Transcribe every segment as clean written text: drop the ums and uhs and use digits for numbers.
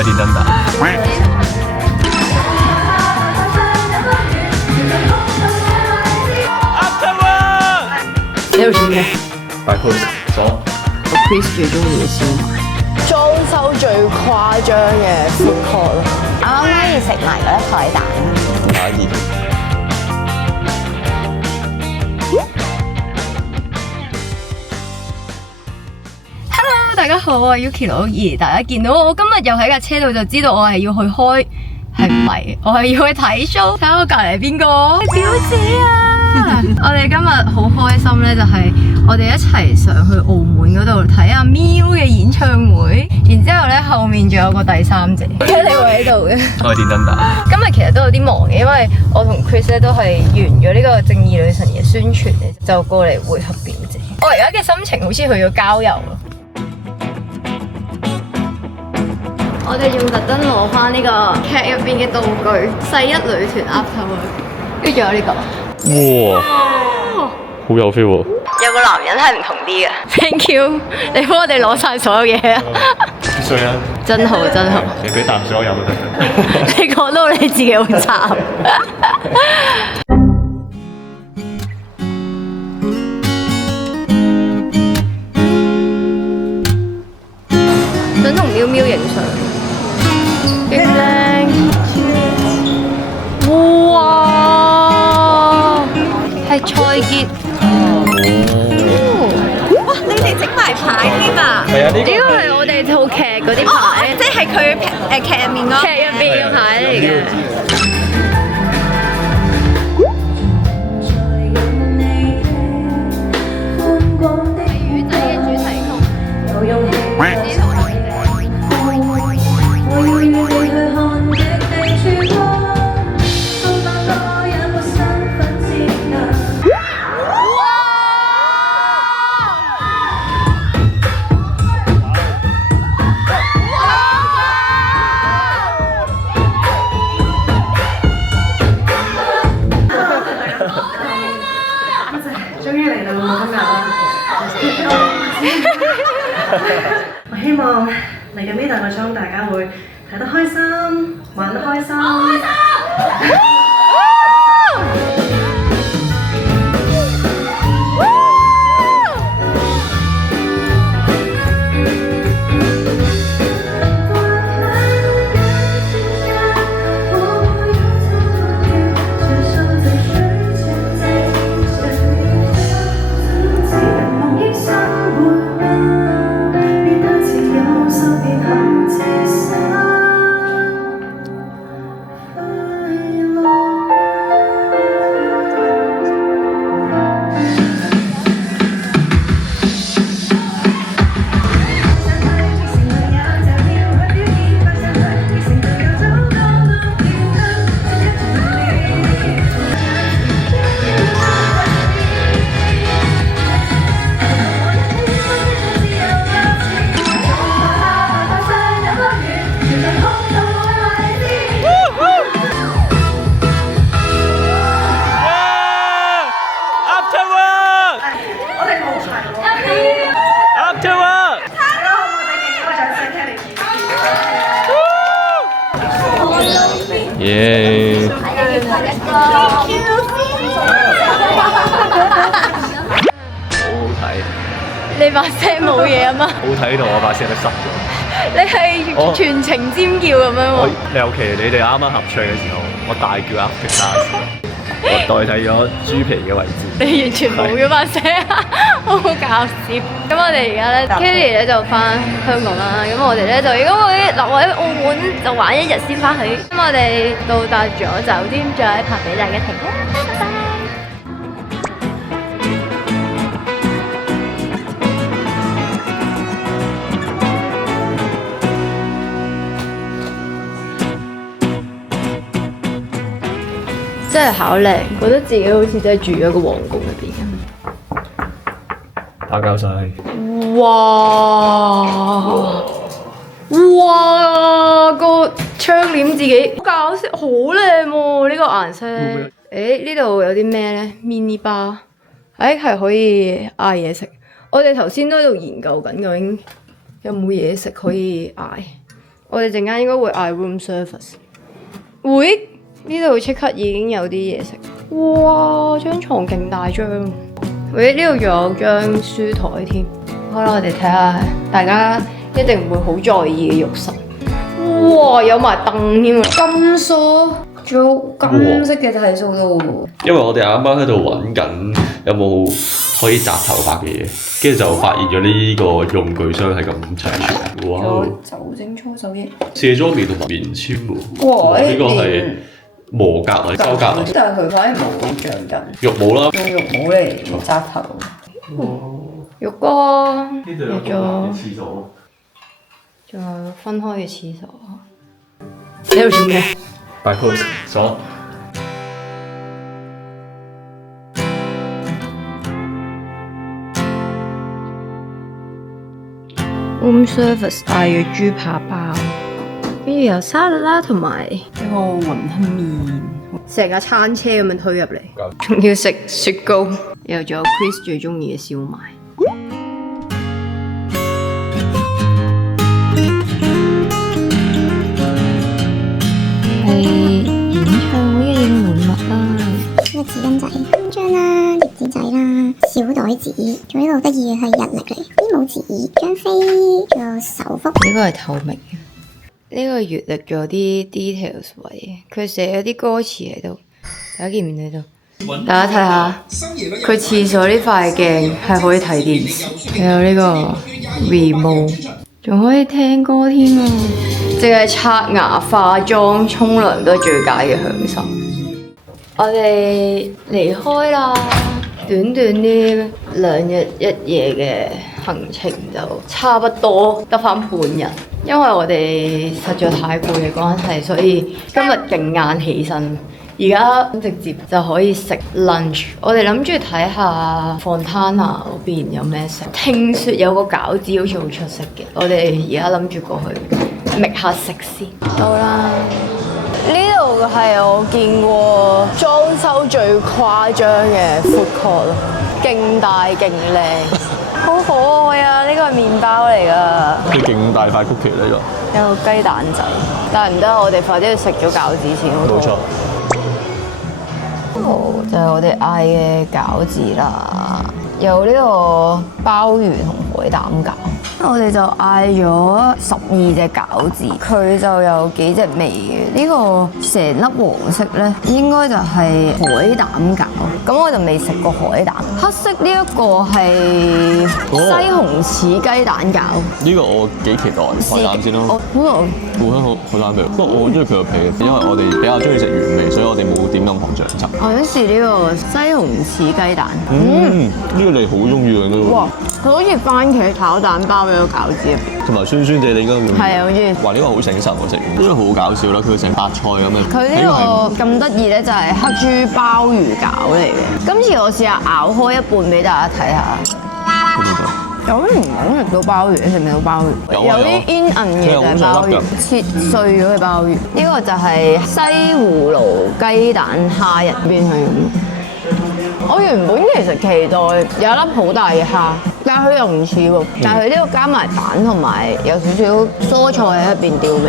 有電燈膽。你喺度做咩？擺 pose 左。Chris 最中意嘅燒賣，裝修最誇張嘅 food court 咯。我可以食埋嗰粒海膽。可以。Hello， 大家好，我係 Yuki 老兒。大家見到我今日又喺架車度，就知道我係要去開，係唔係？我係要去睇 show。睇下我隔離邊個？表姐啊！我哋今日好開心咧，就係我哋一齊上去澳門嗰度睇阿 Miu 嘅演唱會。然之後咧，後面仲有個第三者，你會喺度嘅。我有電燈膽。今日其實都有啲忙嘅，因為我同 Chris 咧都係完咗呢個正義女神嘅宣傳咧，就過嚟會合表姐。我而家嘅心情好似去咗郊遊咯。我哋仲特登攞翻呢個劇入邊嘅道具，細一女團 Afterwork，跟住仲有呢個。哇！好有 feel 喎。有個男人係唔同啲嘅。Thank you， 你幫我哋攞晒所有嘢啊！必須啊！真好真好。你俾啖水我飲都得。你講到你自己好慘。想同喵喵影相，勁靚！哇，係蔡潔。哇！你哋整埋牌添啊？係啊，呢呢個係我哋套劇嗰啲牌，即係佢劇入面嗰劇入邊嘅牌嚟嘅。魚仔嘅主題曲。終於嚟到我今日啦！我希望嚟緊呢2個鐘，大家會睇得開心，玩得開心。耶！好好睇。你把聲冇嘢啊嘛？好睇到我把聲都濕咗。你係全程尖叫咁樣喎。尤其你哋啱啱合唱嘅時候，我大叫 After Dance，我代替咗豬皮嘅位置。你完全冇咗把聲，好搞笑。咁我哋而家咧 Kelly 咧就翻香港啦，咁我哋咧就應該會留喺澳門就玩1日先翻去。咁我哋到達咗酒店，再拍俾大家睇啦。拜拜。真係好靚，覺得自己好似真係住咗個皇宮入邊咁。打攪晒。哇！哇！個窗簾自己好搞笑，好靚喎！呢個顏色。誒呢度有啲咩咧 ？mini bar，係可以嗌嘢食。我哋頭先都喺度研究緊，究竟有冇嘢食可以嗌。我哋陣間應該會嗌 room service。會呢度即刻已經有啲嘢食。哇！張床勁大張。喂，呢度仲有張書台添。好啦，我哋睇下大家一定唔會好在意嘅浴室。哇！有埋凳添啊，金梳，仲有金色嘅剃鬚刀。因為我哋啱啱喺度揾緊有冇可以紮頭髮嘅嘢，跟住就發現咗呢個用具箱係咁齊全。哇！有酒精搓手液、卸妝棉同埋棉籤喎。哇！呢個係磨格嚟，膠格嚟。但係佢反而冇橡筋。浴帽啦。用浴帽嚟紮頭。浴缸，呢度有個廁所。仲有分開嘅廁所。你喺度做咩？擺 pose 鎖。room service 嗌嘅豬扒包，跟住有沙律啦，同埋一個雲吞麵，成架餐車咁樣推入嚟，仲要食雪糕，又仲有 Chris 最中意嘅燒賣。係演唱會嘅應援物啦，呢個紙巾仔、勳章啦、貼紙仔啦、小袋紙，仲有呢個得意嘅係日曆嚟，啲冇紙、張飛，仲有手幅。呢個係透明嘅，呢個月曆仲有啲 details 位，佢寫咗啲歌詞喺度，大家見唔見到？大家睇下，佢廁所呢塊鏡係可以睇電視，仲有呢個 remote， 仲可以聽歌添啊！淨係刷牙、化妝、沖涼都係最佳嘅享受。我哋離開啦，短短啲2日1夜嘅行程就差不多得返半日，因為我哋實在太攰嘅關係，所以今日勁晏起身。而家直接就可以食 lunch， 我哋諗住睇下 Fontana 嗰邊有咩食。聽說有個餃子好似好出色嘅，我哋而家諗住過去覓下食先。到啦，呢度係我見過裝修最誇張嘅 food court 咯，勁大勁靚，好可愛啊！呢個係麵包嚟㗎，佢勁大塊曲奇呢個。有個雞蛋仔，但係唔得，我哋快啲去食咗餃子先。冇錯。就係我哋嗌嘅餃子啦，有呢個鮑魚同海膽餃。我哋就嗌咗12隻餃子，佢就有幾隻味嘅。呢個成粒黃色咧，應該就係海膽餃。咁我就未食過海膽。黑色呢一個係西紅柿雞蛋餃。呢個我幾期待，海膽先咯。好啱味。不過我好中意佢個皮，因為我哋比較中意食原味，所以我哋冇點任何醬汁。我想試呢個西紅柿雞蛋。呢個你好中意嘅都。哇！佢好似番茄炒蛋包喺個餃子入邊，同埋酸酸地，你應該會係啊，好中意。哇！呢個好醒神我食，呢個好搞笑啦，佢成白菜咁樣。佢呢個咁得意咧，就係黑豬鮑魚餃嚟嘅。今次我試下咬開一半俾大家睇下。有啲唔講食到鮑魚，食唔食到鮮魚？有啲煙韌嘅就係鮑魚，切碎咗嘅鮑魚。呢個就係西葫蘆雞蛋蝦入邊係咁。我原本其實期待有一粒好大嘅蝦，但係佢又唔似喎。但係佢呢個加埋蛋同埋有少少蔬菜喺入邊調味。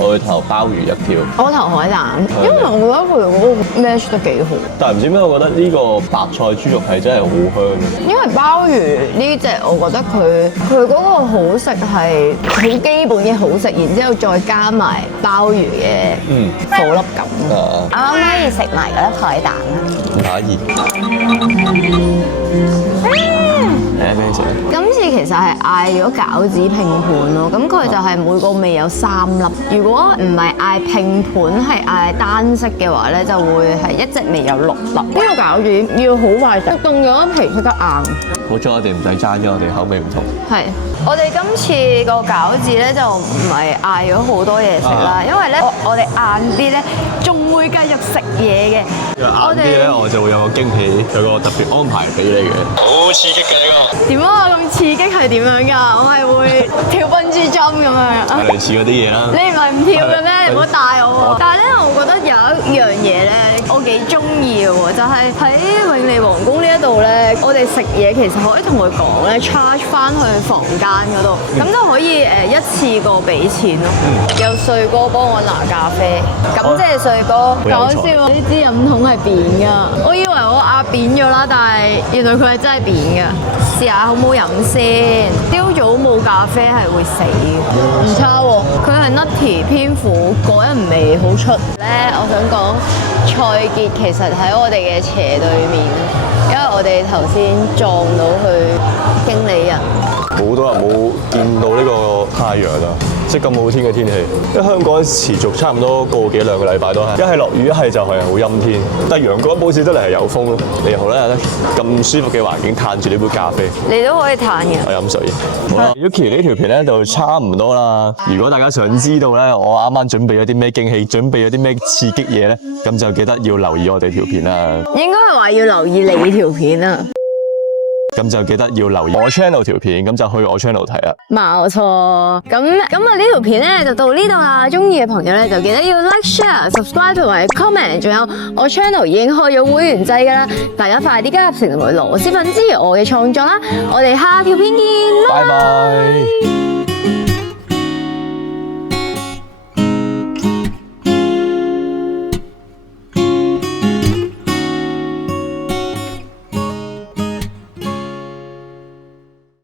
我會投鮑魚一票。我投海膽，因為我覺得佢嗰個 match 得幾好。但係唔知點解，我覺得呢個白菜豬肉係真係好香嘅。因為鮑魚呢隻，我覺得佢嗰個好食係好基本嘅好食，然之後再加埋鮑魚嘅顆粒感。可唔可以食埋嗰粒海膽啊？打熱。咩食？今次其實係嗌咗餃子拼盤咯，咁佢就係每個味有3粒。如果唔係嗌拼盤，係嗌單色嘅話咧，就會係一隻味有6粒。呢個餃子要好快食，凍咗皮即刻硬。好彩我哋唔使爭，因為我哋口味唔同。係，我哋今次個餃子咧就唔係嗌咗好多嘢食啦，因為咧我哋晏啲咧仲會繼續食嘢嘅。晏啲咧我就會有個驚喜，有個特別安排俾你嘅。好刺激嘅呢個。點啊？咁刺激係點樣㗎？我係會跳笨豬跳咁樣。類似嗰啲嘢啦。你唔係唔跳嘅咩？你唔好帶我喎。但係咧，我覺得有一樣嘢咧，我幾中意嘅喎，就係喺永利皇宮呢一度咧，我哋食嘢其實可以同佢講咧 charge 翻去房間嗰度，咁就可以一次過俾錢咯。有帥哥幫我拿咖啡，感謝帥哥。講笑，呢支飲筒係扁㗎，我以為我壓扁咗啦，但係原來佢係真係扁㗎。試下好唔好飲先？朝早冇咖啡係會死嘅，唔差喎。佢係 nutty 偏苦，個人味好出。咧，我想講蔡潔其實喺我哋嘅斜對面，因為我哋頭先撞到佢經理人。好多人冇見到呢個太陽啊！即係咁好天嘅天氣，因為香港持續差唔多個幾兩個禮拜都係一係落雨，一係就係好陰天。但係陽光保持得嚟係有風咯。你好啦，咁舒服嘅環境，嘆住呢杯咖啡，你都可以嘆嘅。我飲水。好啦，Yuki 呢條片咧就差唔多啦。如果大家想知道咧，我啱啱準備咗啲咩驚喜，準備咗啲咩刺激嘢咧，咁就記得要留意我哋條片啦。應該係話要留意你條片啊。咁就記得要留意我 channel 條片，咁就去我 channel 睇啦。冇錯，咁呢條片咧就到呢度啦。中意嘅朋友咧就記得要 like、share、subscribe 同埋 comment， 仲有我 channel 已經開咗會員制㗎啦，大家快啲加入成為螺絲粉支持我嘅創作啦。我哋下條片見，拜拜。